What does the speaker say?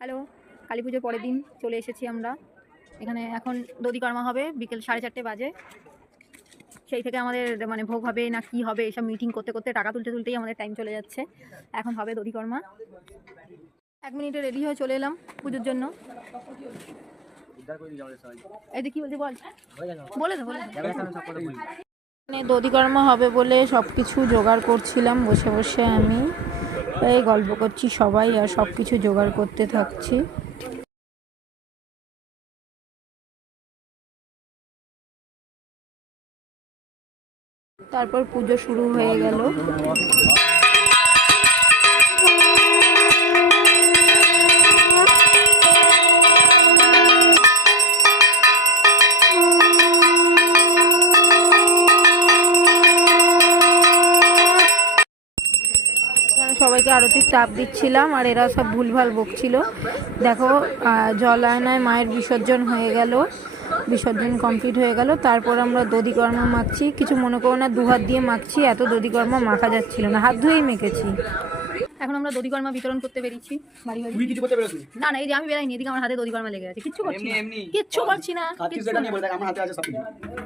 Hello, Kali পুজোর পরের দিন চলে এসেছি আমরা। এখানে এখন দধিকর্মা হবে, বিকেল সাড়ে চারটে বাজে। সেই থেকে আমাদের মানে ভোগ হবে না কি হবে, এসব মিটিং করতে করতে টাকা তুলতে তুলতেই আমাদের টাইম চলে যাচ্ছে। এখন হবে দধিকর্মা। এক মিনিটে রেডি হয়ে চলে এলাম পুজোর জন্য। যে কি বলছি বলে? মানে দধিকর্মা হবে বলে সব কিছু জোগাড় করছিলাম, বসে বসে আমি। এই গল্প করছি সবাই আর সব কিছু জোগাড় করতে থাকছি। তারপর পুজো শুরু হয়ে গেল। সবাইকে আরতির তাপ দিচ্ছিলাম আর এরা সব ভুলভাল বকছিল। দেখো জল আয়নায় মায়ের বিসর্জন হয়ে গেল বিসর্জন কমপ্লিট হয়ে গেল। তারপর আমরা দধিকর্মা মাখছি। কিছু মনে করো না দু হাত দিয়ে মাখছি এত দধিকর্মা মাখা যাচ্ছিল না। হাত ধুয়েই মেখেছি। এখন আমরা দধিকর্মা বিতরণ করতে পেরেছি বাড়ি বাড়ি। কিছু করতে না না এই যে আমি বেরাইনি এদিকে আমার হাতে দধিকর্মা লেগে আছে। কিচ্ছু করছি না। কিচ্ছু করছি না কার্তিক কিচ্ছু যেটা না। নিয়ে বলে দেখ আমার হাতে আছে সব কিছু